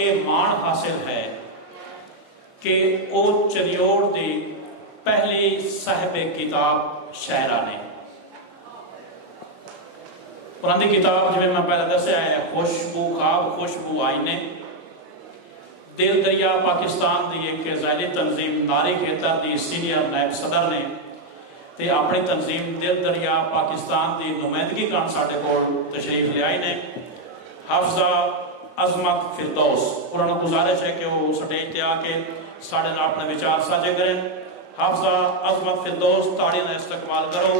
ये मान हासिल है कि वो चरियोड़ की पहली साहिब किताब शायरा ने। उन्होंने किताब जिवें मैं पहले दस्या है, खुशबू खाब खुशबू आईने। दिल दरिया पाकिस्तान की एक ज़ैली तंजीम नारी खेतर की सीनियर नायब सदर ने ते अपनी तंजीम दिल दरिया पाकिस्तान की नुमाइंदगी कर साडे कोल तशरीफ ले आए ने। हाफजा अजमत फिरदौस, उन्होंने गुजारिश है कि वो स्टेज पर आके साढ़े नाल अपने विचार साझे करें। हाफजा अजमत फिरदौस, ताड़ी का इस्तकबाल करो।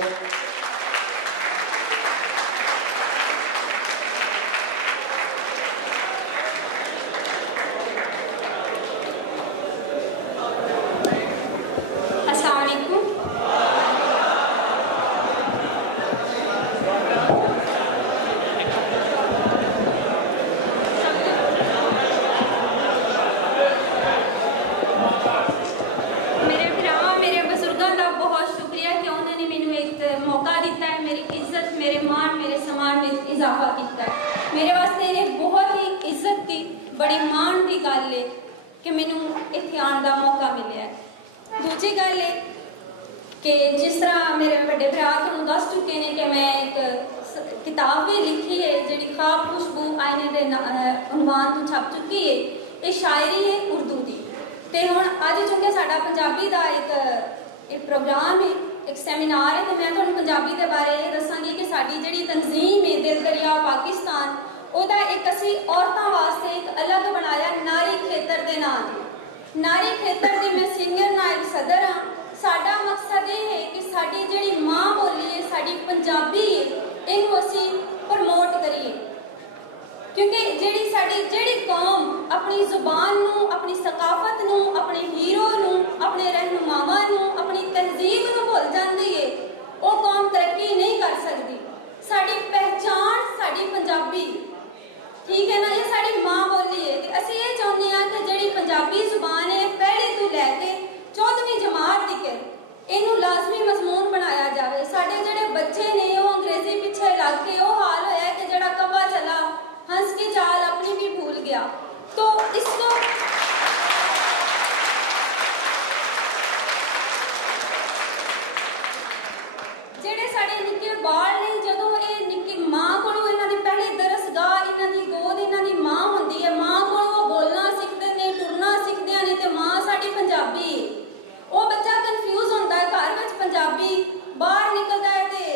मेरे वास्ते एक बहुत ही इज्जत की बड़ी मान की गल है कि मैनू इत्थे आने का मौका मिले। दूजी गल है कि जिस तरह मेरे बड़े भरा तुहानू दस चुके हैं कि मैं एक किताब भी लिखी है जी ख्वाब खुशबू आईने के उनवान तो छप चुकी है। ये शायरी है उर्दू की। तो हुण अज चूंकि साडा पंजाबी का एक प्रोग्राम है, एक सैमीनार है, तो मैं तुहानू पंजाबी के बारे दसांगी कि साडी जिहड़ी तंजीम है दिल दरिया पाकिस्तान, ओदा एक असी औरतों वास्ते एक अलग बनाया नारी खेतर के नाम। नारी खेतर की मैं सीनियर नायब सदर हाँ। साडा मकसद ये है कि साडी जिहड़ी माँ बोली है, साडी पंजाबी है, इनू असी प्रमोट करिए। क्योंकि जिहड़ी कौम अपनी जुबान नू, अपनी सकाफत नू, अपने हीरो नू, अपने रहनुमावां नू, अपनी तहजीब नू भुल जाती है, वो कौम तरक्की नहीं कर सकती। साडी पहचान साडी पंजाबी, ठीक है ना, ये साडी माँ बोली है। तो असी ये चाहते हैं कि जिहड़ी पंजाबी जुबान है पहले तो लैके 14वीं जमात तक इनू लाजमी मजमून बनाया जाए। साडे जिहड़े बच्चे ने वो अंग्रेजी पिछे लग के वो हाल होया कि जिहड़ा कव्वा चला हंस की चाल अपनी भी भूल गया। तो इसको जेड़े साडे निक्के बाल ने, जदों ये निक्की माँ कोलों इन्हां दी पहली दरसगाह, इन्हां दी गोद इन्हां दी माँ हुंदी है, माँ कोलों वो बोलना सीखदे ने, टुरना सीखदे ने, ते माँ साडी पंजाबी है। वो बच्चा कन्फ्यूज होंदा है, घर विच पंजाबी, बाहर निकलदा है ते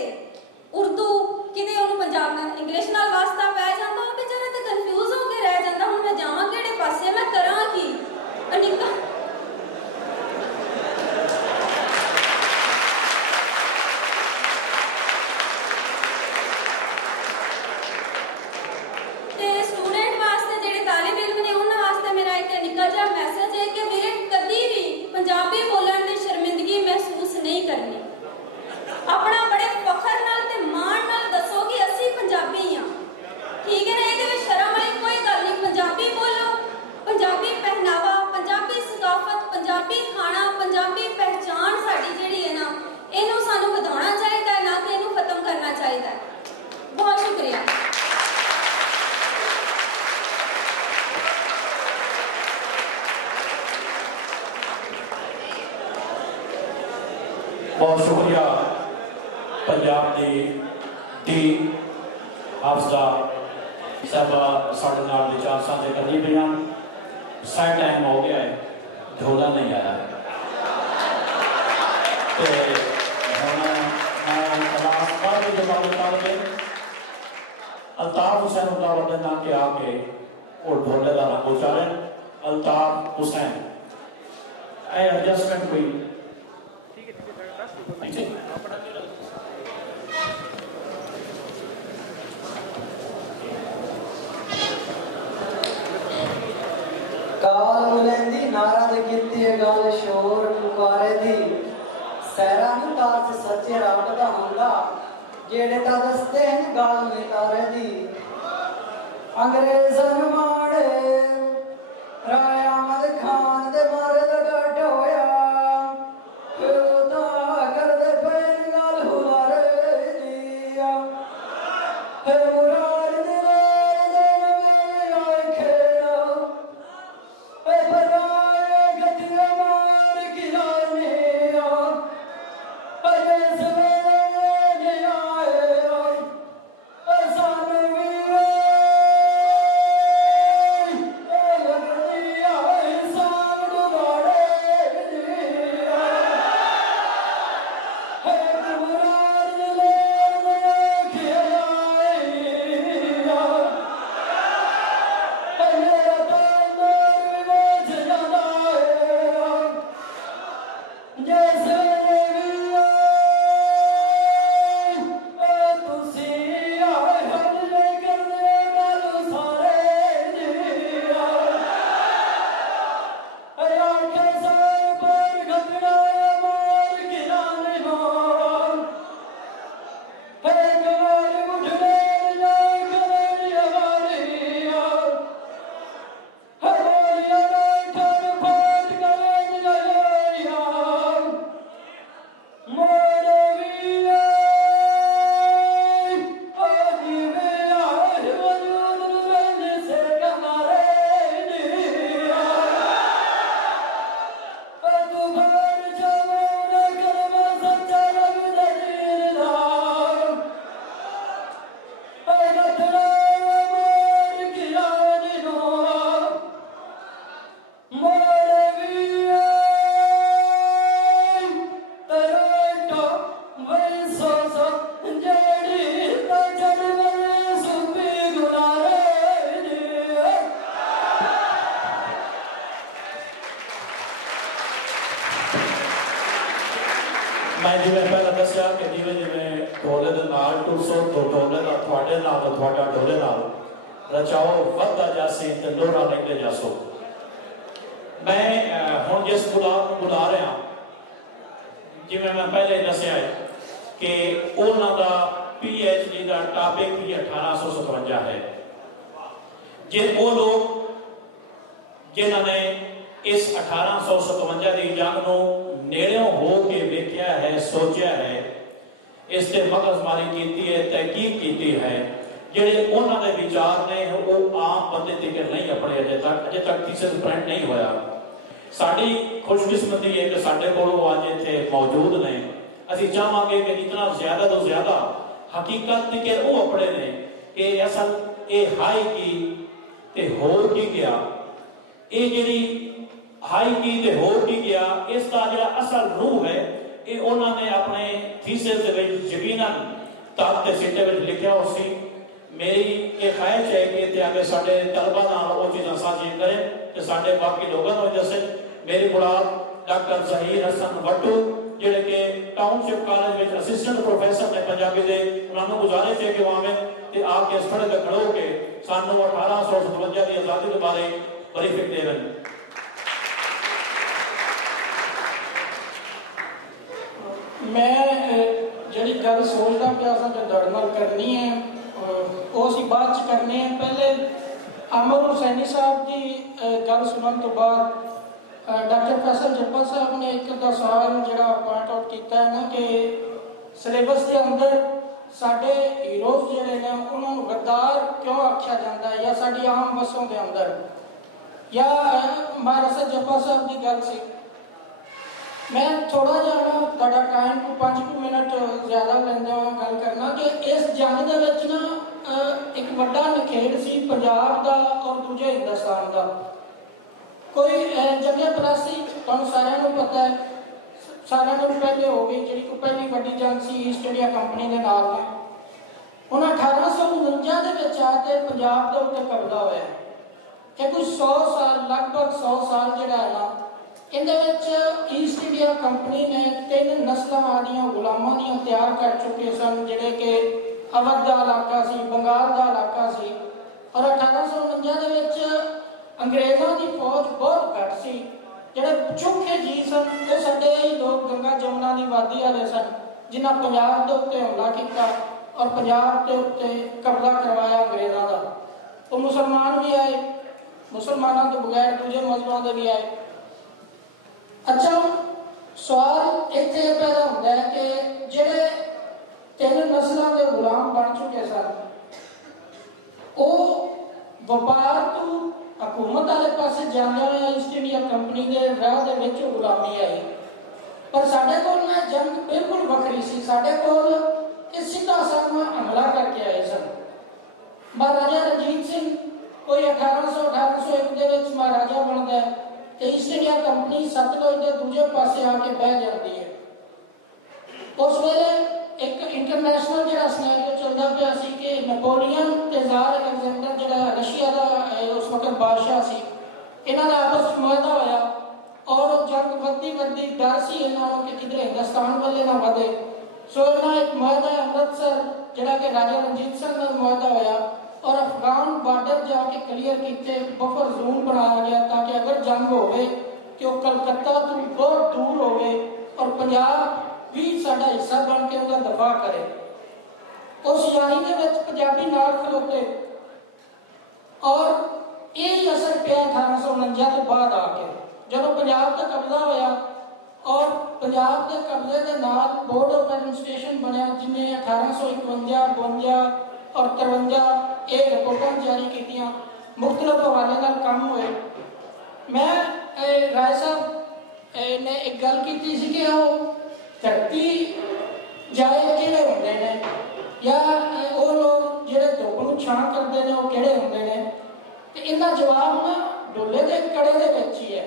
उर्दू, किते ओनू पंजाब इंग्लिश नाल वास्ता पै जांदा, वो बेचारा ते कन्फ्यूज हो के रह जांदा। हुण मैं जावां किहड़े पासे, मैं करां की? अनिका ते स्टूडेंट वास्ते, जिहड़े तालिब इल्म ने, उन्हां वास्ते मेरा एक निक्का जिहा मैसेज है कि वीरे कदी भी पंजाबी बोलण दी शर्मिंदगी महसूस नहीं करनी। अपना बड़े फखर नाल ते मान नाल दसो कि असी पंजाबी हाँ, ठीक है ना। ये शर्म वाली कोई गल नहीं। पंजाबी बोलो, पंजाबी पहनावा, पंजाबी सकाफत, पंजाबी खाना, पंजाबी पहचान साडी जिहड़ी है ना, इनू सानू वधाउणा चाहिए, ना कि इनू खत्म करना चाहिए। बहुत शुक्रिया। बहुत शुक्रिया पंजाब की टी हाफजा साहबा साढ़े नाल विचार साझे करनी पई। साइड टाइम हो गया है, झोला नहीं आया तो अल्ताफ हुसैन उतावल नाम के आके और ढोले का रंग उच्चारण अल्ताफ हुसैन एडजस्टमेंट हुई। काल बुलंदी नारा दे कीती है गल शोर पुकारे दी, सैरा नु तार से सच्चे रब दा हुंदा, जेड़े ता दसते हैं गल मितारे दी। अंग्रेजन माड़े राय अहमद खान दे मारे दा डट होया, कर दे पैन गल हुलारे दी। मुराद दे मेरे आए खेड़ा मैं जिवें पहले दसिया कि जिवें जिवें ढोले दे नाल टुरसो तो ढोले दा तुहाडे नाल ते तुहाडा ढोले नाल रचाओ वधदा जासी ते लोड़ा लैंदे जासो। मैं हुण जिस गुलाब नूं बुला रहा जिवें मैं पहले दसिया है कि उन्हां दा PhD का टॉपिक भी 1857 है। जे वो लोग जिन्होंने इस 1857 की जंग को नेड़ों हो के देखा है, सोचा है, इस ते मगजमारी की है, तहकीक की है, जेडे उन्होंने विचार ने वो आम बंदे तक नहीं अपने अजे तक थीसिस प्रिंट नहीं होया। साड़ी खुशकिस्मती है कि साडे कोल अज इत्थे मौजूद ने। असीं चाहांगे कि जितना ज्यादा तो ज्यादा हकीकत के वो अपने ने कि असल ये हाई की ते होर की गया, ये जिहड़ी हाई की ते होर की गया, इसका जिहड़ा असल रूह है ये उन्होंने अपने थीसिस दे विच यकीनन तख्त ते सिट्टे विच लिखिया होसी। मेरी ये ख्वाहिश है कि इत्थे आके साडे तलबा नाल वो चीज़ां साझी करें ते साडे बाकी लोगों को दसे। मेरे गुलाब डॉक्टर ज़हीर हसन वट्टू जिहड़े कि टाउनशिप कॉलेज में असिस्टेंट प्रोफेसर ने पंजाबी दे, उन्होंने गुजारिश है कि वहां ते आके इस थड़े खड़ो के सानू 1857 की आज़ादी के बारे ब्रीफिंग दे रहे। मैं जी गल सोचता पाया सा कि तुहाडे नाल करनी है वो असीं बाद च करने हैं। पहले आमर हुसैनी साहब की गल सुनने तो बाद डॉक्टर फैसल जब्बा साहब ने एक दा सवाल जिहड़ा पॉइंट आउट किया है ना कि सिलेबस के अंदर साडे हीरोज जिहड़े ने उन्होंने गद्दार क्यों आख्या जाता है, या साडी आम बसों के अंदर, या महाराजा जब्बा साहब की गल सी। मैं थोड़ा जिहा तुहाडा टाइम को 5 मिनट ज़्यादा लेंदे हुए गल करना कि इस जंग दे विच ना एक वड्डा नखेड़ सी पंजाब दा और दूजे हिंदुस्तान का। कोई जगह प्रेसी तुहानूं सारिਆਂ ਨੂੰ पता है, सारिਆਂ ਨੂੰ पहले हो गई जी पहली वड्डी जंग सी ईस्ट इंडिया कंपनी के नाल ने। उन्हें 1849 ਦੇ ਵਿੱਚ ਆ ਕੇ पंजाब के उत्ते कब्जा होया। ये कोई 100 साल लगभग 100 साल जिहड़ा है ना इहदे ईस्ट इंडिया कंपनी ने 3 नस्लों आदियां गुलामां दियां तैयार कर चुके सन, जिहड़े कि अवध का इलाका सी, बंगाल का इलाका सी। और 1849 ਦੇ ਵਿੱਚ अंग्रेजों की फौज बहुत घट सी, जिहड़े चोखे जी सन वो साडे लोग गंगा जमुना की वादी वाले सन, जिन्हें पंजाब के उत्ते हमला किया और पंजाब के उत्ते कब्जा करवाया अंग्रेजों का। तो मुसलमान भी आए, मुसलमानों के बगैर दूजे मजहबों के भी आए। अच्छा सवाल इत्थे पैदा होता है कि जिहड़े 3 नस्लों के गुलाम बन चुके सन वो व्यापार तो हुकूमत वाले पास जाने हुए ईस्ट इंडिया कंपनी के राह दे विच गुलामी आई। पर साडे कोल ना जंग बिल्कुल वखरी सी। साडे कोल इस सीधा सामना हमला करके आए सन। महाराजा रणजीत सिंह कोई 1800-1801 ਦੇ ਵਿੱਚ महाराजा बनता है तो ईस्ट इंडिया कंपनी सतलुज के दूजे पासे आके बह जाती है। उस वेले एक इंटरनेशनल जिहड़ा सिनेरियो चलता पिया सी कि नेपोलियन ते ज़ार अलेक्जेंडर जिहड़ा रशिया का उस वक्त बादशाह सी, इन्हां दा आपस में मुआहदा होया और जंग वधदी डर सी इन्हां नूं कि किधरे हिंदुस्तान वाले ना वधे। सो इन्हां एक मुआहदा अमृतसर जिहड़ा कि राजा रणजीत सिंह नाल मुआहदा होया और अफगान बार्डर जाके क्लीयर किए, बफर जोन बनाया गया ताकि अगर जंग होवे कि वो कलकत्ता तो बहुत दूर होवे और पंजाब भी साडा हिस्सा बन के उसका दफा करे। उस यारी के विच पंजाबी नाल खलोते और यही असर पिया 1849 के बाद आके जब पंजाब का कब्जा होया और पंजाब के कब्जे के नाल बोर्ड ऑफ एडमिनिस्ट्रेशन बनया, जिन्हें 1851, 52 और 53 एक रिपोर्टां जारी कीतियां, मुख्तलिफ हवाले नाल काम हुए। मैं राय साहब ने एक गल की सी कि धरती जाए किहड़े होंदे ने या वो लोग जिहड़े धुप नूं छां करदे ने वो किहड़े होंदे ने, ते इन्दा जवाब ना डोले दे कड़े दे विच ही है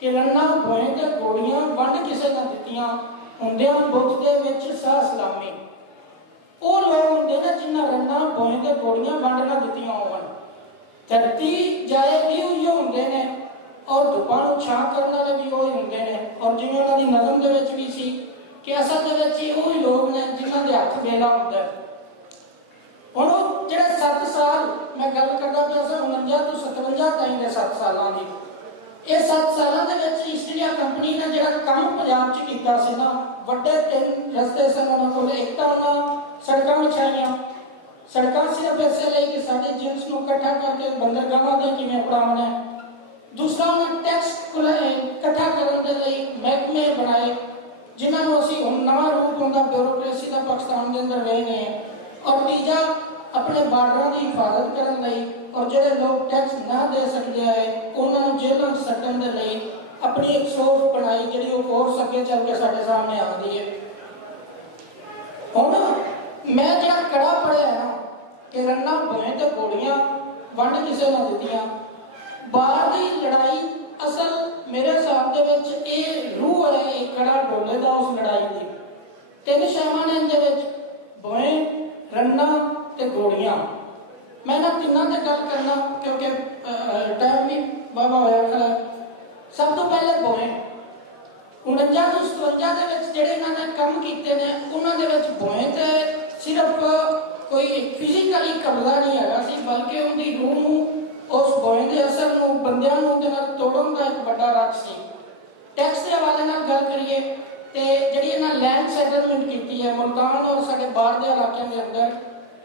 कि रन्ना भोए ते गोड़ियां वंड किसे ना दित्तियां हुंदियां बुत दे विच सह सलामी। वो लोग होंदे ने जिन्हां रन्ना भोए ते गोड़ियां वंड ना दित्तियां होवन। धरती जाए भी उही होंदे ने और धुप्पां नूं छां करन वाले भी उही होंदे ने। और जिवें उन्हां दी नज़म दे विच भी सी ਕਿ ਅਸਲ ਦੇ ਵਿੱਚ ਉਹ ਹੀ ਲੋਕ ਨੇ ਜਿਨ੍ਹਾਂ ਦੇ ਹੱਥ ਵੇਲਾ ਹੁੰਦਾ ਹੈ। ਹੁਣ ਉਹ ਜਿਹੜੇ 7 ਸਾਲ ਮੈਂ ਗੱਲ ਕਰਦਾ ਪਿਆ ਸੀ 49 ਤੋਂ 57 ਤਾਈਂ ਦੇ 7 ਸਾਲਾਂ ਦੀ, ਇਹ 7 ਸਾਲਾਂ ਦੇ ਵਿੱਚ ਈਸਟ ਇੰਡੀਆ ਕੰਪਨੀ ਨੇ ਜਿਹੜਾ ਕੰਮ ਪੰਜਾਬ 'ਚ ਕੀਤਾ ਸੀ ਨਾ, ਵੱਡੇ 3 ਰਸਤੇ ਸਨ ਉਹਨਾਂ ਕੋਲ। ਇੱਕ ਤਾਂ ਉਹਨਾਂ ਸੜਕਾਂ ਵਿਛਾਈਆਂ, ਸੜਕਾਂ ਸਿਰਫ ਇਸੇ ਲਈ ਕਿ ਸਾਡੇ ਜਿਨਸ ਨੂੰ ਇਕੱਠਾ ਕਰਕੇ ਬੰਦਰਗਾਹਾਂ ਦੇ ਕਿਵੇਂ ਉਡਾਉਣਾ ਹੈ। ਦੂਸਰਾ ਉਹਨਾਂ ਟੈਕਸ ਇਕੱਠਾ ਕਰਨ ਦੇ ਲਈ ਮਹਿਕਮੇ ਬਣਾਏ ਜਿਨ੍ਹਾਂ ਨੂੰ ਅਸੀਂ ਹੁਣ ਨਵਾਂ ਰੂਪ ਹੁੰਦਾ ਬਿਊਰੋਕ੍ਰੇਸੀ ਦਾ ਪਾਕਿਸਤਾਨ ਦੇ ਅੰਦਰ ਵੇਖ ਰਹੇ ਹਾਂ। ਔਰ ਤੀਜਾ ਆਪਣੇ ਬਾਰਡਰਾਂ ਦੀ ਹਿਫਾਜ਼ਤ ਕਰਨ ਲਈ ਔਰ ਜਿਹੜੇ ਲੋਕ ਟੈਕਸ ਨਾ ਦੇ ਸਕਦੇ ਆਏ ਉਹਨਾਂ ਨੂੰ ਜੇਲ੍ਹਾਂ 'ਚ ਸੱਟਣ ਦੇ ਲਈ ਆਪਣੀ ਇੱਕ ਸੋਚ ਬਣਾਈ ਜਿਹੜੀ ਉਹ ਕੋਰਸ ਅੱਗੇ ਚੱਲ ਕੇ ਸਾਡੇ ਸਾਹਮਣੇ ਆਉਂਦੀ ਹੈ। ਹੁਣ ਮੈਂ ਜਿਹੜਾ ਕੜਾ ਪੜਿਆ ਨਾ ਕਿ ਰੰਨਾਂ ਭੋਏ ਤੇ ਗੋਲੀਆਂ ਵੰਡ ਕਿਸੇ ਨਾ ਦਿੱਤੀਆਂ, ਬਾਹਰ ਦੀ ਲੜਾਈ ਅਸਲ ਮੇਰੇ ਹਿਸਾਬ ਦੇ ਵਿੱਚ ਇਹ ਰੂਹ ਹੈ ਇਹ ਕੜਾ ਡੋਲੇ ਦਾ ਉਸ ਲੜਾਈ ਦੀ। 3 ਸ਼ਾਮਾਂ ਨੇ ਇਹਦੇ ਵਿੱਚ ਭੋਏ, ਰੰਨਾਂ ਤੇ ਗੋਲੀਆਂ। ਮੈਂ ਨਾ ਤਿੰਨਾਂ ਤੇ ਗੱਲ ਕਰਨਾ ਕਿਉਂਕਿ ਟਾਈਮ ਵੀ ਬਾਬਾ ਹੋਇਆ ਖੜਾ। ਸਭ ਤੋਂ ਪਹਿਲੇ ਭੋਏ 49 ਤੋਂ 57 ਦੇ ਵਿੱਚ ਜਿਹੜੇ ਇਹਨਾਂ ਨੇ ਕੰਮ ਕੀਤੇ ਨੇ ਉਹਨਾਂ ਦੇ ਵਿੱਚ ਭੋਏ ਤੇ ਸਿਰਫ ਕੋਈ ਫਿਜ਼ੀਕਲੀ ਕਬਜ਼ਾ ਨਹੀਂ ਹੈਗਾ ਸੀ, ਬਲਕਿ ਉਹਦੀ ਰੂਹ ਨੂੰ ਉਸ ਭੋਏ ਦੇ ਅਸਰ ਨੂੰ ਬੰਦਿਆਂ ਨੂੰ ਉਹਦੇ ਨਾਲ ਤੋੜਨ ਦਾ ਇੱਕ ਵੱਡਾ ਰੱਖ ਸੀ। ਟੈਕਸ ਦੇ ਹਵਾਲੇ ਨਾਲ ਗੱਲ ਕਰੀਏ ਤੇ ਜਿਹੜੀ ਇਹਨਾਂ ਲੈਂਡ ਸੈਟਲਮੈਂਟ ਕੀਤੀ ਹੈ ਮੁਲਤਾਨ ਔਰ ਸਾਡੇ ਬਾਹਰ ਦੇ ਇਲਾਕਿਆਂ ਦੇ ਅੰਦਰ,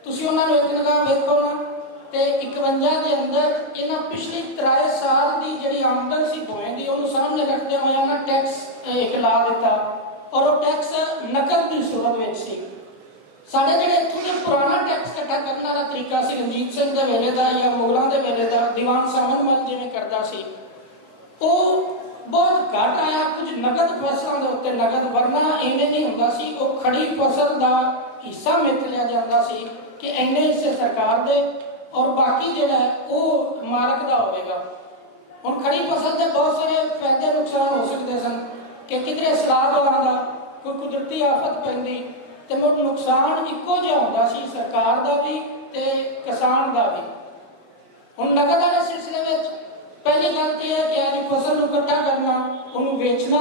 ਤੁਸੀਂ ਉਹਨਾਂ ਨੂੰ ਇੱਕ ਨਿਗਾਹ ਵੇਖੋ ਨਾ ਤੇ 51 ਦੇ ਅੰਦਰ ਇਹਨਾਂ ਪਿਛਲੀ 3 ਸਾਲ ਦੀ ਜਿਹੜੀ ਆਮਦਨ ਸੀ ਭੋਏ ਦੀ ਉਹਨੂੰ ਸਾਹਮਣੇ ਰੱਖਦੇ ਹੋਏ ਨਾ ਟੈਕਸ ਇੱਕ ਲਾ ਦਿੱਤਾ ਔਰ ਉਹ ਟੈਕਸ ਨਕਦ ਦੀ ਸੂਰਤ ਵਿੱਚ ਸੀ। ਸਾਡੇ ਜਿਹੜੇ ਇੱਥੋਂ ਦੇ ਪੁਰਾਣਾ ਟੈਕਸ ਇਕੱਠਾ ਕਰਨ ਵਾਲਾ ਤਰੀਕਾ ਸੀ ਰਣਜੀਤ ਸਿੰਘ ਦੇ ਵੇਲੇ ਦਾ ਜਾਂ ਮੁਗਲਾਂ ਦੇ ਵੇਲੇ ਦਾ, ਦੀਵਾਨ ਸਾਵੰਤਮਲ ਜਿਵੇਂ ਕਰਦਾ ਸੀ, ਉਹ ਬਹੁਤ ਘੱਟ ਆਇਆ। ਕੁਝ ਨਗਦ ਫਸਲਾਂ ਦੇ ਉੱਤੇ ਨਗਦ, ਵਰਨਾ ਇੰਨੇ ਨਹੀਂ ਹੁੰਦਾ ਸੀ। ਉਹ ਖੜੀ ਫਸਲ ਦਾ ਹਿੱਸਾ ਮਿੱਥ ਲਿਆ ਜਾਂਦਾ ਸੀ ਕਿ ਇੰਨੇ ਹਿੱਸੇ ਸਰਕਾਰ ਦੇ ਔਰ ਬਾਕੀ ਜਿਹੜਾ ਉਹ ਮਾਲਕ ਦਾ ਹੋਵੇਗਾ। ਹੁਣ ਖੜੀ ਫਸਲ ਦੇ ਬਹੁਤ ਸਾਰੇ ਫਾਇਦੇ ਨੁਕਸਾਨ ਹੋ ਸਕਦੇ ਸਨ ਕਿ ਕਿਧਰੇ ਸਲਾਬ ਆਉਂਦਾ, ਕੋਈ ਕੁਦਰਤੀ ਆਫਤ ਪੈਂਦੀ ਤੇ ਮੁੜ ਨੁਕਸਾਨ ਇੱਕੋ ਜਿਹਾ ਹੁੰਦਾ ਸੀ, ਸਰਕਾਰ ਦਾ ਵੀ ਤੇ ਕਿਸਾਨ ਦਾ ਵੀ। ਹੁਣ ਨਗਦ ਵਾਲੇ ਸਿਲਸਿਲੇ ਵਿੱਚ ਪਹਿਲੀ ਗੱਲ ਤਾਂ ਇਹ ਕਿ ਅੱਜ ਫਸਲ ਨੂੰ ਇਕੱਠਾ ਕਰਨਾ, ਉਹਨੂੰ ਵੇਚਣਾ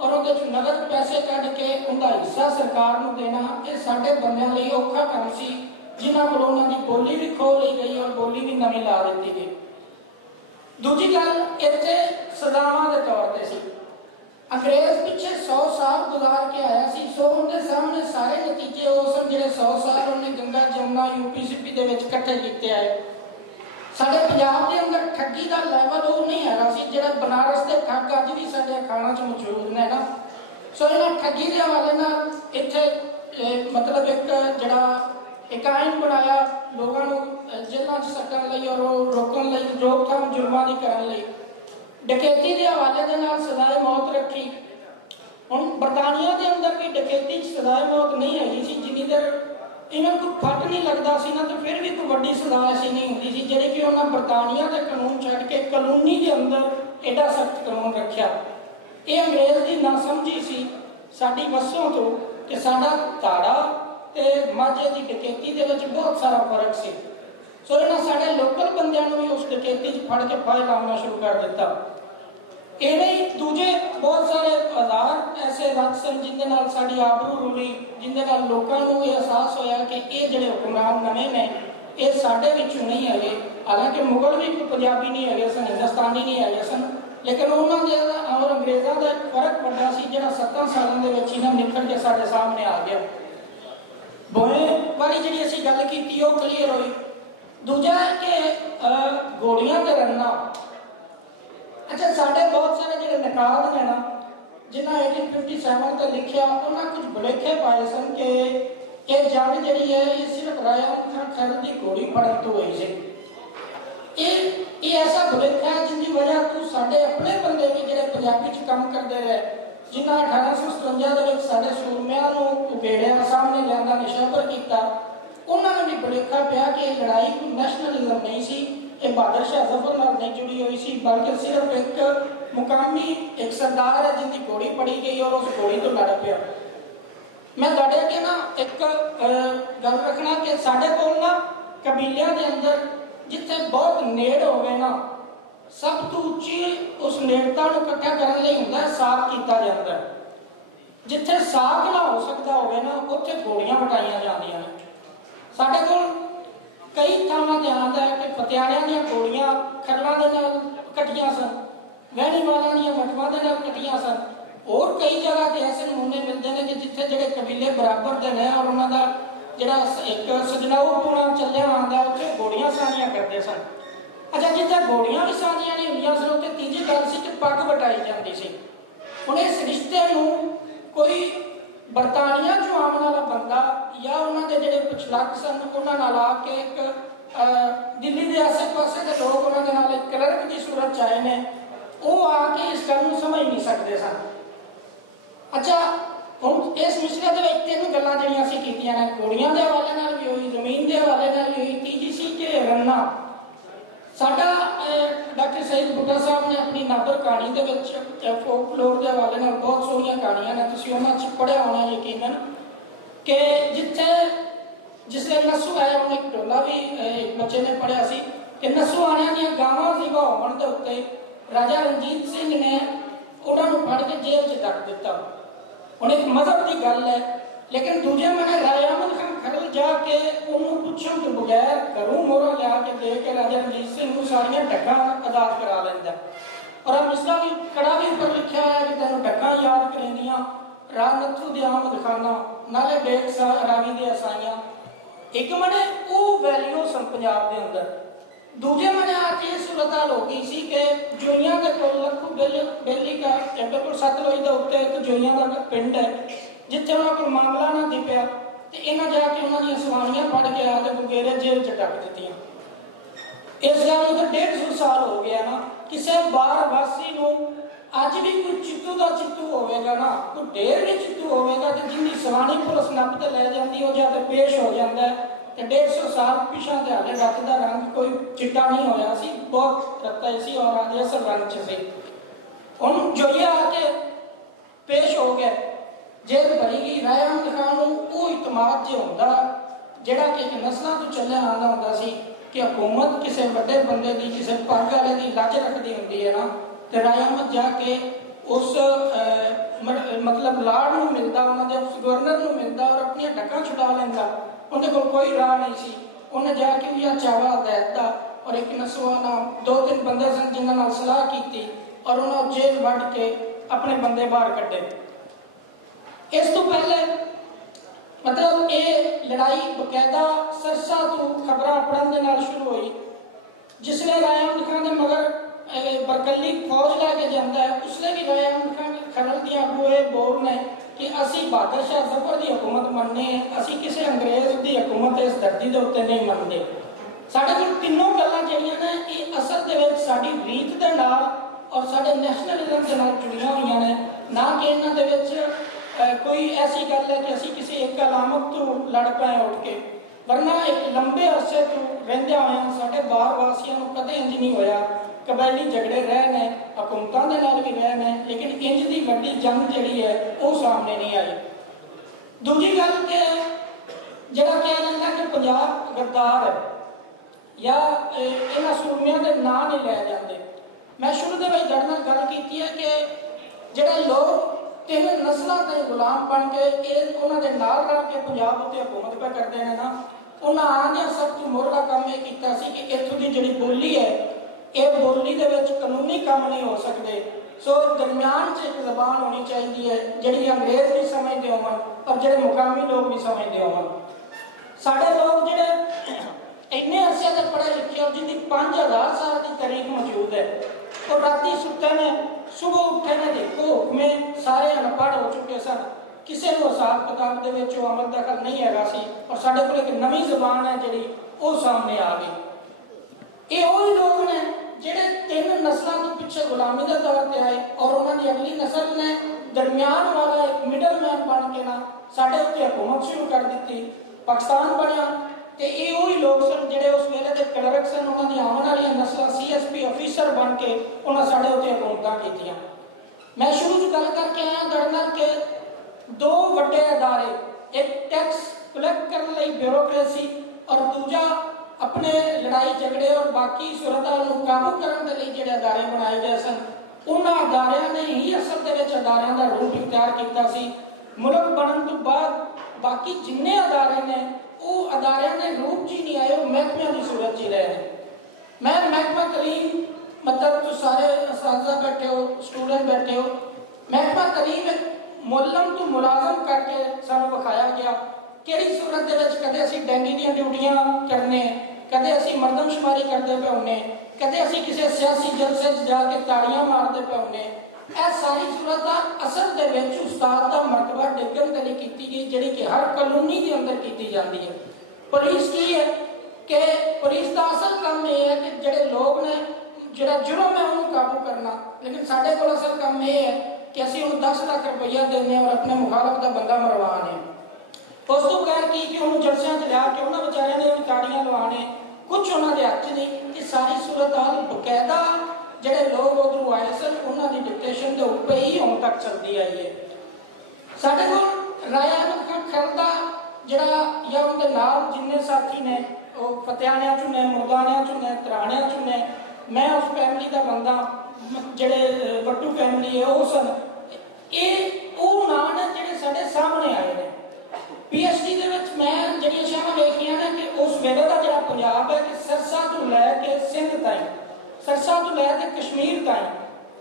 ਔਰ ਉਹਦੇ ਚ ਨਗਦ ਪੈਸੇ ਕੱਢ ਕੇ ਉਹਦਾ ਹਿੱਸਾ ਸਰਕਾਰ ਨੂੰ ਦੇਣਾ, ਇਹ ਸਾਡੇ ਬੰਦਿਆਂ ਲਈ ਔਖਾ ਕੰਮ ਸੀ ਜਿਨ੍ਹਾਂ ਕੋਲ ਉਹਨਾਂ ਦੀ ਬੋਲੀ ਵੀ ਖੋਹ ਲਈ ਗਈ ਔਰ ਬੋਲੀ ਵੀ ਨਵੀਂ ਲਾ ਦਿੱਤੀ ਗਈ। ਦੂਜੀ ਗੱਲ ਇੱਥੇ ਸਜ਼ਾਵਾਂ ਦੇ ਤੌਰ ਤੇ ਸੀ। ਅੰਗਰੇਜ਼ ਪਿੱਛੇ 100 ਸਾਲ ਗੁਜ਼ਾਰ ਕੇ ਆਇਆ ਸੀ, ਸੋ ਉਹਦੇ ਸਾਹਮਣੇ ਸਾਰੇ ਨਤੀਜੇ ਉਹ ਸਨ ਜਿਹੜੇ 100 ਸਾਲ ਉਹਨੇ ਗੰਗਾ ਜਮਨਾ UPCP ਦੇ ਵਿੱਚ ਇਕੱਠੇ ਕੀਤੇ ਆਏ। ਸਾਡੇ ਪੰਜਾਬ ਦੇ ਅੰਦਰ ਠੱਗੀ ਦਾ ਲੈਵਲ ਉਹ ਨਹੀਂ ਹੈਗਾ ਸੀ ਜਿਹੜਾ ਬਨਾਰਸ ਦੇ ਠੱਗ ਅੱਜ ਵੀ ਸਾਡੇ ਅਖਾਣਾਂ 'ਚ ਮੌਜੂਦ ਨੇ ਨਾ। ਸੋ ਇਹਨਾਂ ਠੱਗੀ ਦੇ ਹਵਾਲੇ ਨਾਲ ਇੱਥੇ ਮਤਲਬ ਇੱਕ ਜਿਹੜਾ ਇੱਕ ਆਇਨ ਬਣਾਇਆ ਲੋਕਾਂ ਨੂੰ ਜੇਲ੍ਹਾਂ 'ਚ ਸੱਟਣ ਲਈ ਔਰ ਉਹ ਰੋਕਣ ਲਈ, ਰੋਕਥਾਮ ਜੁਰਮਾਂ ਦੀ ਕਰਨ ਲਈ। ਡਕੈਤੀ ਦੇ ਹਵਾਲੇ ਦੇ ਨਾਲ ਸਜ਼ਾਏ ਮੌਤ ਰੱਖੀ। ਹੁਣ ਬਰਤਾਨੀਆ ਦੇ ਅੰਦਰ ਵੀ ਡਕੈਤੀ 'ਚ ਸਜ਼ਾਏ ਮੌਤ ਨਹੀਂ ਹੈਗੀ ਸੀ, ਜਿੰਨੀ ਦੇਰ ਇਹਨਾਂ ਨੂੰ ਫੱਟ ਨਹੀਂ ਲੱਗਦਾ ਸੀ ਨਾ ਤੇ ਫਿਰ ਵੀ ਕੋਈ ਵੱਡੀ ਸਜ਼ਾ ਐਸੀ ਨਹੀਂ ਹੁੰਦੀ ਸੀ ਜਿਹੜੀ ਕਿ ਉਹਨਾਂ ਬਰਤਾਨੀਆ ਦੇ ਕਾਨੂੰਨ ਛੱਡ ਕੇ ਕਲੋਨੀ ਦੇ ਅੰਦਰ ਐਡਾ ਸਖਤ ਕਾਨੂੰਨ ਰੱਖਿਆ। ਇਹ ਅੰਗਰੇਜ਼ ਦੀ ਨਾਸਮਝੀ ਸੀ ਸਾਡੀ ਵਸੋਂ ਤੋਂ ਕਿ ਸਾਡਾ ਧਾੜਾ ਤੇ ਮਾਝੇ ਦੀ ਡਕੈਤੀ ਦੇ ਵਿੱਚ ਬਹੁਤ ਸਾਰਾ ਫਰਕ ਸੀ। ਸੋ ਇਹਨਾਂ ਸਾਡੇ ਲੋਕਲ ਬੰਦਿਆਂ ਨੂੰ ਵੀ ਉਸ ਡਕੈਤੀ 'ਚ ਫੜ ਕੇ ਫਾਇਲ ਲਾਉਣਾ ਸ਼ੁਰੂ ਕਰ ਦਿੱਤਾ। ਇਹਨੇ ਹੀ ਦੂਜੇ ਬਹੁਤ ਸਾਰੇ ਹਜ਼ਾਰ ਐਸੇ ਰੱਖ ਸਨ ਜਿਨ੍ਹਾਂ ਦੇ ਨਾਲ ਸਾਡੀ ਆਬਰੂ ਰੁਲੀ, ਜਿਨ੍ਹਾਂ ਦੇ ਨਾਲ ਲੋਕਾਂ ਨੂੰ ਇਹ ਅਹਿਸਾਸ ਹੋਇਆ ਕਿ ਇਹ ਜਿਹੜੇ ਹੁਕਮਰਾਨ ਨਵੇਂ ਨੇ ਇਹ ਸਾਡੇ ਵਿੱਚੋਂ ਨਹੀਂ ਹੈਗੇ। ਹਾਲਾਂਕਿ ਮੁਗਲ ਵੀ ਕੋਈ ਪੰਜਾਬੀ ਨਹੀਂ ਹੈਗੇ ਸਨ, ਹਿੰਦੁਸਤਾਨੀ ਨਹੀਂ ਹੈਗੇ ਸਨ, ਲੇਕਿਨ ਉਹਨਾਂ ਦੇ ਔਰ ਅੰਗਰੇਜ਼ਾਂ ਦਾ ਇੱਕ ਫਰਕ ਵੱਡਾ ਸੀ ਜਿਹੜਾ 7 ਸਾਲਾਂ ਦੇ ਵਿੱਚ ਇਹਨਾਂ ਨਿਕਲ ਕੇ ਸਾਡੇ ਸਾਹਮਣੇ ਆ ਗਿਆ। ਭੋਏ ਵਾਲੀ ਜਿਹੜੀ ਅਸੀਂ ਗੱਲ ਕੀਤੀ ਉਹ ਕਲੀਅਰ ਹੋਈ। ਦੂਜਾ ਹੈ ਕਿ ਗੋਲੀਆਂ ਤੇ ਰੰਨਾਂ। ਅੱਛਾ, ਸਾਡੇ ਬਹੁਤ ਸਾਰੇ ਜਿਹੜੇ ਨਕਾਦ ਨੇ ਨਾ ਜਿਨ੍ਹਾਂ 1857 ਤੇ ਲਿਖਿਆ, ਉਹਨਾਂ ਕੁਝ ਭੁਲੇਖੇ ਪਾਏ ਸਨ ਕਿ ਇਹ ਜੰਗ ਜਿਹੜੀ ਹੈ ਇਹ ਸਿਰਫ ਰਾਜਾ ਖਾਨ ਖੈਰ ਦੀ ਗੋਲੀ ਫੜਨ ਤੋਂ ਹੋਈ ਸੀ। ਇਹ ਐਸਾ ਭੁਲੇਖਾ ਹੈ ਜਿੰਦੀ ਵਜ੍ਹਾ ਤੋਂ ਸਾਡੇ ਆਪਣੇ ਬੰਦੇ ਵੀ ਜਿਹੜੇ ਪੰਜਾਬੀ 'ਚ ਕੰਮ ਕਰਦੇ ਰਹੇ, ਜਿਨ੍ਹਾਂ 1857 ਦੇ ਵਿੱਚ ਸਾਡੇ ਸੂਰਮਿਆਂ ਨੂੰ ਉਗੇੜਿਆ, ਸਾਹਮਣੇ ਲਿਆਂਦਾ, ਨਿਸ਼ਾਵਰ ਕੀਤਾ, ਉਹਨਾਂ ਨੂੰ ਵੀ ਭੁਲੇਖਾ ਪਿਆ ਕਿ ਇਹ ਲੜਾਈ ਕੋਈ ਨੈਸ਼ਨਲਿਜ਼ਮ ਨਹੀਂ ਸੀ, ਇਹ ਬਹਾਦਰ ਸ਼ਾਹ ਜ਼ਫਰ ਨਾਲ ਨਹੀਂ ਜੁੜੀ ਹੋਈ ਸੀ, ਬਲਕਿ ਸਿਰਫ ਇੱਕ ਮੁਕਾਮੀ ਇੱਕ ਸਰਦਾਰ ਹੈ ਜਿੰਦੀ ਗੋਲੀ ਪੜੀ ਗਈ ਔਰ ਉਸ ਗੋਲੀ ਤੋਂ ਲੜ ਪਿਆ। ਮੈਂ ਤੁਹਾਡੇ ਅੱਗੇ ਨਾ ਇੱਕ ਗੱਲ ਰੱਖਣਾ ਕਿ ਸਾਡੇ ਕੋਲ ਨਾ ਕਬੀਲਿਆਂ ਦੇ ਅੰਦਰ ਜਿੱਥੇ ਬਹੁਤ ਨੇੜ ਹੋਵੇ ਨਾ, ਸਭ ਤੋਂ ਉੱਚੀ ਉਸ ਨੇੜਤਾ ਨੂੰ ਇਕੱਠਾ ਕਰਨ ਲਈ ਹੁੰਦਾ ਸਾਥ ਕੀਤਾ ਜਾਂਦਾ। जिथे साग ना हो सकता होवे ना उत्थे गोलियां वटाइयां जांदियां ने। साडे कोल कई थावां ते आंदा है कि पतियाणियां दीयां गोलियां खरलां दे नाल कट्टियां सन, वैणीवालां दीयां वटवां दे नाल कट्टियां सन। और कई जगह ते ऐसे नमूने मिलते हैं कि जिथे जिहड़े कबीले बराबर दे ने और उन्हां दा जिहड़ा एक सजनाऊपना चलिया आंदा उत्थे गोलियां साझियां करदे सन। अच्छा, जिथे गोलियां भी साझियां नहीं होंदियां सन उत्थे तीजी गल सी कि पग वटाई जाती सी। हुण इस रिश्ते नूं कोई बरतानिया चों आने वाला बंदा या उन्होंने जिहड़े पिछलक सन उन्होंने नाल आके एक दिल्ली के आसे पासे के लोग उन्होंने नाल एक क्लर्क की सूरत च आए ने, वो आके इस गल नूं समझ नहीं सकते सन। अच्छा, हुण इस मिसरे दे विच तीन गल्लां जिहड़ियां असीं कीतियां ने, घोड़ियां दे हवाले नाल भी होई, जमीन के हवाले नाल भी होई, तीजी सी कि रन्ना। साडा डॉक्टर सईद बुड्ढा साहब ने अपनी नादर कहानी दे विच फोकलोर के हवाले नाल बहुत सोहणियां कहानियां ने, तुसीं उन्हां च पढ़िया होना यकीनन कि जिथे जिसले नस्सू आया, उन्हें एक टोला भी एक बच्चे ने पढ़िया सी कि नस्सू आने दीयां गावां सीगा होवन दे उत्ते राजा रणजीत सिंह ने उन्हां नूं फड़ के जेल च डक दिता। हुण एक मजहब की गल है, लेकिन दूजे मने राजा अहमद खान खरल जाके उन्होंने पुछण के बगैर घरों मोहरा लिया के दे के राजा रणजीत सिंह नूं सारियां डकां आजाद करा लैंदा। और अब इसका भी कड़ा भी ऊपर लिखा है कि तेनों डकां याद करेंदियां राह नथू दे अहमद खाना नाले बेक रावी दे असाइयां। एक मने वो वैल्यू सन पंजाब के अंदर, दूजे मने आज ये सूरत हाल हो गई सी कि जोइयां के कोल लखू बेली का बिल्कुल सतलुज के उत्ते एक जोइयां का पिंड है जिथे उन्होंने कोई मामला ना दिपया ते इन्हां जाके उन्हां दीयां सवानियां फड़ के आ ते गुगेरे जेल च डक दित्तियां। इस गल नूं तो 150 साल हो गया ना, किसी बार वासी नूं अज भी कोई चित्तू का चित्तू होवेगा ना, कोई ढेर भी चित्तू होवेगा ते जिंदी सवानी पुलिस नप ते लै जांदी हो जां ते पेश हो जांदा है ते 150 साल पिछां ते हाले रत दा रंग कोई चिट्टा नहीं होया सी, बहुत रत्ता सी और आज असल रंग च सी। हुण जोइया आके पेश हो गए, जेल भरी गई। राजा अहमद खान नूं वो इतमाद जो हुंदा जिहड़ा कि एक नस्लां तो चलिया आंदा हुंदा सी कि हुकूमत किसी बड़े बंदे की किसी पग वाले की लज रखती होंगी है ना, तो राजा अहमद जाके उस मतलब लाड़ नूं मिलता, उन्होंने उस गवर्नर नूं मिलता और अपनी डकां छुड़ा लैंदा। उन्हें कोल कोई राह नहीं सी, उन्हें जाके भी चावा दैता और एक नस्वाना 2-3 बंदे सन जिन्हां नाल सलाह की और उन्होंने जेल वड़ के अपने बंदे बाहर कड्ढे। इस तो पहले मतलब ये लड़ाई बकायदा सरसा तो खबर पढ़न के नाल शुरू हुई। जिसले राजा अहमद खान के मगर बरकली फौज लैके जाता है, उसले भी राजा अहमद खान खरल दी अगू ये बोल ने कि असी बहादुर शाह जफर की हुकूमत मनने, असी किसी अंग्रेज की हुकूमत इस धरती के उत्ते नहीं मनते। साढ़े कोल तीनों गल्लां जिहड़ियां ने ये असल दे विच साडी रीत दे नाल और साडे नैशनलिज्म के नाल जुड़ियां हुई ने, ना कि इन्हां दे विच कोई ऐसी गल है कि असी किसी एक अलामत तो लड़ पाए उठ के, वरना एक लंबे अरसे तो रहिंदे होए साडे बाहर वासियों को कदे इंज नहीं होया। कबैली झगड़े रहे ने, हुकूमतां दे नाल भी रहे ने, लेकिन इंज दी वड्डी जंग जिहड़ी है वो सामने नहीं आई। दूजी गल कि जिहड़ा कह लैंदा कि पंजाब गद्दार है या इन्हां सूरमियां दे नां नहीं लै जांदे। मैं शुरू दे विच तुहाडे नाल गल कीती है कि जिहड़े लोग तीन नस्लों के गुलाम बन के उन्होंने नाल रल के पंजाब उत्ते हुकूमत पे करते हैं ना, उन्हें आने सब तो मोहरला काम यह किया कि इत्थों की जिहड़ी बोली है ये बोली दे विच कानूनी काम नहीं हो सकते। सो दरम्यान च एक जबान होनी चाहिए है जिहड़ी अंग्रेज भी समझते होवन और जिहड़े मुकामी लोग भी समझते होवन। साडे लोग जिहड़े इन्ने अरसे तक पढ़े लिखे और जिनकी 5000 साल की तारीख मौजूद है, और राती सुते ने सुबह उठे ने देखो हुक्मे सारे अनपढ़ हो चुके सन, किसी को हिसाब किताब के विच अमल दखल नहीं हैगा सी और साडे कोल एक नवी जबान है जिहड़ी वो सामने आ गई। ये वही लोग ने जिहड़े 3 नस्लों के पीछे गुलामी के तौर पर आए और उन्होंने अगली नस्ल ने दरमियान वाला एक मिडल मैन बन के ना साडे उत्ते हुकूमत शुरू कर दी, पाकिस्तान बनया। तो ये वही लोग सन जिहड़े उस वेले के क्लर्क सन, उन्होंने आने वाली नस्ल CSP ऑफिसर बन के उन्होंने साडे उत्ते हुकूमतां कीतियां। मैं शुरू च गल करके आया तुहाडे नाल कि 2 वड्डे अदारे, एक टैक्स कलैक्ट करने लई ब्यूरोक्रेसी और दूजा अपने लड़ाई झगड़े और बाकी सूरतां नूं काबू करने के लिए जिहड़े अदारे बनाए गए सन, उन्हां अदारियां ने ही असल दे विच अदारियां दा रूप इख्तियार कीता सी मुल्क बनने तो बाद बाकी जिन्ने अदारे ने वो अदारे ने रूप जी नहीं आए, वो महकमे की सूरत जी रहे हैं। मैं महकमा तलीम मतलब तो सारे असातिज़ा बैठे हो, स्टूडेंट बैठे हो, महकमा तलीम मुअल्लम तो मुलाजम करके सानू विखाया गया किहड़ी सूरत दे विच कदे असीं डेंगी दी ड्यूटियां करने, कदे असीं मरदमशुमारी करते पे होने, कदे असीं किसी सियासी जलसे जाके ताड़ियां मारते पे होने। यह सारी सूरत असल दे विच उस्ताद दा मरतबा डिगण ते नहीं कीती गई जिहड़ी कि हर कॉलोनी के अंदर की जाती है। पुलिस की है कि पुलिस का असल काम यह है कि जिहड़े लोग ने जिहड़ा जुर्म है उन्होंने काबू करना, लेकिन साढ़े को असल काम यह है कि असीं उन्हें 10 लाख रुपया देने और अपने मुखालफ का बंदा मरवाने। उस तो बगैर की कि उन्होंने जलसियां च लिया के उन्होंने बेचारियां ने ताड़ियां लवाने, कुछ उन्होंने हथ नहीं। ये सारी सूरत हाल बकायदा जिहड़े लोग उधरों आए सन उन्होंने डिक्टेशन के उत्ते ही हुण तक चलती आई है। साढ़े को राया अहमद खान खैरदा जिहड़ा या उनके नाल जिन्ने साथी ने वो फतेहानिया चों ने, मुर्दानिया चों ने, तराणिया चों ने, मैं उस फैमिली का बंदा जिहड़े वट्टू फैमिली है वो सन, ये वो नाम ने जिहड़े साडे सामने आए ने। PhD ਦੇ ਵਿੱਚ मैं ਜਿਹੜੀਆਂ ਸ਼ਾਮਾਂ ਵੇਖੀਆਂ ਨੇ ਕਿ ਉਸ ਵੇਲੇ ਦਾ ਜਿਹੜਾ ਪੰਜਾਬ ਹੈ ਕਿ ਸਰਸਾ ਤੋਂ ਲੈ ਕੇ ਸਿੰਧ ਤਾਈਂ, ਸਰਸਾ ਤੋਂ ਲੈ ਕੇ ਕਸ਼ਮੀਰ ਤਾਈਂ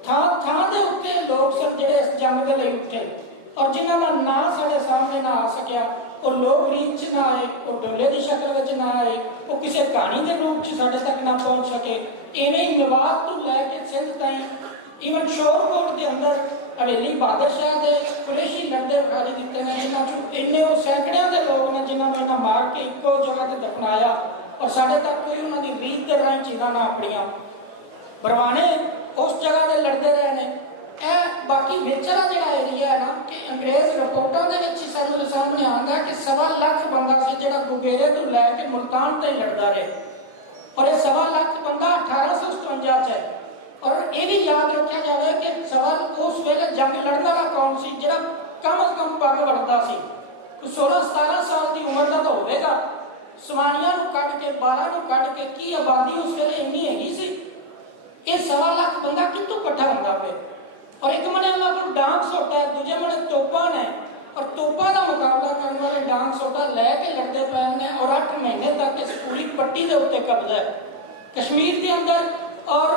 ਥਾਂ ਥਾਂ ਦੇ ਉੱਤੇ ਲੋਕ ਸਨ ਜਿਹੜੇ ਇਸ ਜੰਗ ਦੇ ਲਈ ਉੱਠੇ ਔਰ ਜਿਨ੍ਹਾਂ ਦਾ ਨਾਂ ਸਾਡੇ ਸਾਹਮਣੇ ਨਾ ਆ ਸਕਿਆ। ਉਹ ਲੋਕ ਰੀਤ 'ਚ ਨਾ ਆਏ, ਉਹ ਡੋਲੇ ਦੀ ਸ਼ਕਲ ਵਿੱਚ ਨਾ ਆਏ, ਉਹ ਕਿਸੇ ਕਹਾਣੀ ਦੇ ਰੂਪ 'ਚ ਸਾਡੇ ਤੱਕ ਨਾ ਪਹੁੰਚ ਸਕੇ। ਇਵੇਂ ਹੀ ਨਵਾਬ ਤੋਂ ਲੈ ਕੇ ਸਿੰਧ ਤਾਈਂ ਈਵਨ ਸ਼ੋਰਕੋਟ ਦੇ ਅੰਦਰ हवेली बादशाह के कुरैशी लड़ते विखारी दिते हैं। इन्होंने इन्ने वो सैकड़ियां के लोग ने जिन्होंने इन्हें मार के एको जगह से दफनाया और साढ़े तक कोई उन्होंने रीत के राह चीज़ा ना अपनिया बरवाने उस जगह से लड़ते रहे हैं। यह बाकी विचला जो एरिया है ना कि अंग्रेज रिपोर्टों के सानू सामने आता कि 1.25 लाख बंदा से जो गुगेरे तो लैके मुल्तान तक लड़ता रहे और यह 1.25 लाख बंदा 1857 है। और ये भी याद रखा जाए कि सवाल उस वेले जंग लड़ने वाला कौन सी जो कम अज कम पग वड़ता सी, 16-17 साल की उम्र का तो होगा। सवानिया कट के 12 कट के की आबादी उस वेले इन्नी हैगी सी। ये 1.25 लाख बंदा कितों इकट्ठा होता पे और एक मने उन्होंने को डांग सोटा है, दूजे मने तोपा ने और तोपा का मुकाबला करने वाले डांग सोटा लैके लड़ते पे ने और 8 महीने तक इस पूरी पट्टी के उत्ते कब्जा है। कश्मीर के अंदर और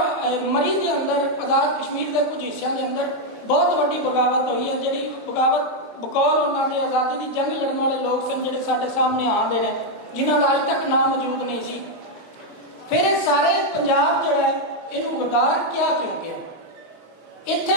मरी के अंदर आजाद कश्मीर के कुछ हिस्सों के अंदर बहुत बड़ी बगावत हुई है। जी बगावत बकौल उन्होंने आज़ादी की जंग लड़ने वाले लोग सन जो साढ़े सामने आते हैं जिन्होंने अज तक नाम मौजूद नहीं सी। फिर सारे पंजाब जो है इनू गद्दार क्या क्यों गया। इतने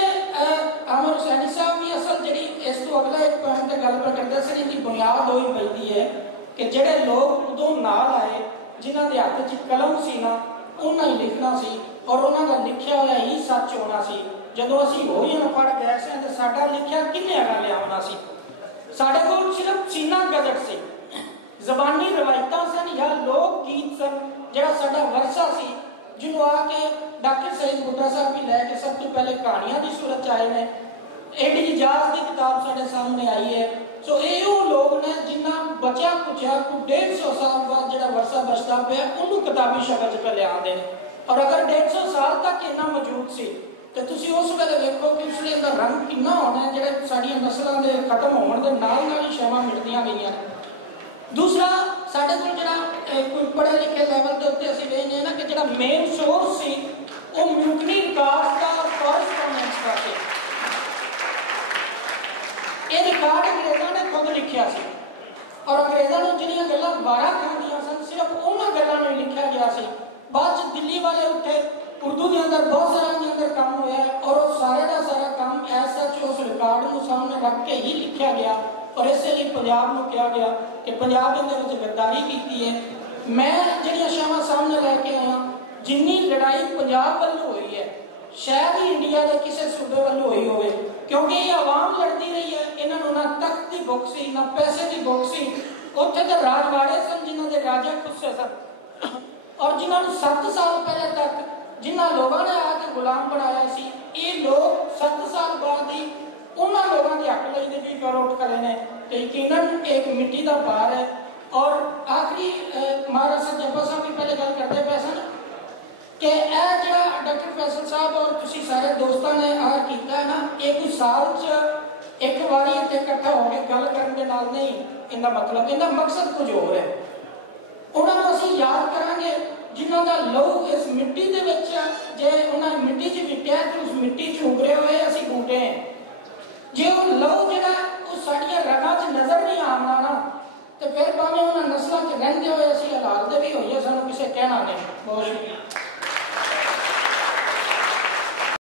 आमिर हुसैनी साहब भी असल जी इस तो अगला एक पॉइंट पर गल पर करते सर इनकी बुनियाद हो ही पैदी है कि जोड़े लोग उदों नाल आए जिन्हों के हाथ च कलम सी ना उन्हें ही लिखना सी और उन्होंने लिखा हुआ ही सच होना सी। जो असी हो ही अनपढ़ गए थे तो साडा लिखा किन्ने अगर लिया सी। साढ़े को सिर्फ सीना गजट से जबानी रवायत सन या लोक गीत सन जोड़ा साडा वरसा सी जिन्हों आके डॉक्टर सईद बुड्ढा साहब भी लैके सब तो पहले कहानियां की सूरत आए हैं। एडी इजाज की किताब साढ़े सामने आई है। सो ये वो लोग ने जिन्ना बचा कुचा को 150 साल बाद जो वरसा बचता पे उन्होंने किताबी शक्ल पे लिया दें और अगर 150 साल तक इन्ना मौजूद सी तो तुसी उस वेले देखो कि उसके अंदर रंग कितना होना है जो साड़ियाँ नस्लों के खत्म होने के नाल ही शैवां मिटदियां गईयां। दूसरा साढ़े को जो कोई पढ़े लिखे लैवल के उत्ते असीं वेखदे ना कि जो मेन सोर्स सी वो म्यूटनी रिकॉर्ड्स का और कॉरस्पॉन्डेंस का सी। ये रिकॉर्ड अंग्रेजों ने खुद लिखा सी और अंग्रेजों ने जिहड़ियां गल्लां वारा खांदियां सन सिर्फ उन्हां गल्लां नूं लिखा गया सी। बाद च दिल्ली वाले उठे उर्दू के अंदर बहुत सारा के अंदर काम होया और वो सारे का सारा काम ऐसा उस रिकॉर्ड को सामने रख के ही लिखा गया और इसलिए पंजाब को कहा गया कि पंजाब के गद्दारी की है। मैं जिहड़ियां शावां सामने लैके आया जिन्नी लड़ाई पंजाब वालों हुई है शायद ही इंडिया के किसी सूबे वालों हुई हो क्योंकि ये आवाम लड़ती रही है। इन्होंने ना तख्त की बुक सी ना पैसे की बुक सी। उत्थे तो राजवाड़े सन जिन्हों के राजा खुस्से सन और जिन्होंने 7 साल पहले तक जिन्होंने लोगों ने आके गुलाम बनाया सी ये लोग 7 साल बाद ही उन्होंने लोगों के हक लई भी कर उठ करे ने तो यकीनन एक मिट्टी का भार है। और आखिरी महाराज सर जब्बा साहब भी पहले गल करते पे सन कि यह जो डॉक्टर फैसल साहब और तुसी सारे दोस्तों ने किया है ना ये कोई साल ਇੱਕ ਵਾਰੀ ਇੱਥੇ ਇਕੱਠਾ ਹੋ ਕੇ ਗੱਲ ਕਰਨ ਦੇ ਨਾਲ ਨਹੀਂ, ਇਹਦਾ ਮਤਲਬ, ਇਹਦਾ ਮਕਸਦ ਕੁਝ ਹੋਰ ਹੈ। ਉਹਨਾਂ ਨੂੰ ਅਸੀਂ ਯਾਦ ਕਰਾਂਗੇ ਜਿਨ੍ਹਾਂ ਦਾ ਲਹੂ ਇਸ ਮਿੱਟੀ ਦੇ ਵਿੱਚ ਆ। ਜੇ ਉਹਨਾਂ ਨੇ ਮਿੱਟੀ 'ਚ ਵਿਟਿਆ ਤੇ ਉਸ ਮਿੱਟੀ 'ਚ ਉਗਰੇ ਹੋਏ ਅਸੀਂ ਬੂਟੇ ਹਾਂ। ਜੇ ਉਹ ਲਹੂ ਜਿਹੜਾ ਉਹ ਸਾਡੀਆਂ ਰਗਾਂ 'ਚ ਨਜ਼ਰ ਨਹੀਂ ਆਉਣਾ ਨਾ, ਤੇ ਫਿਰ ਭਾਵੇਂ ਉਹਨਾਂ ਨਸਲਾਂ 'ਚ ਰਹਿੰਦੇ ਹੋਏ ਅਸੀਂ ਹਲਾਲ ਦੇ ਵੀ ਹੋਈਏ, ਸਾਨੂੰ ਕਿਸੇ ਕਹਿਣਾ ਨਹੀਂ। ਬਹੁਤ ਸ਼ੁਕਰੀਆ।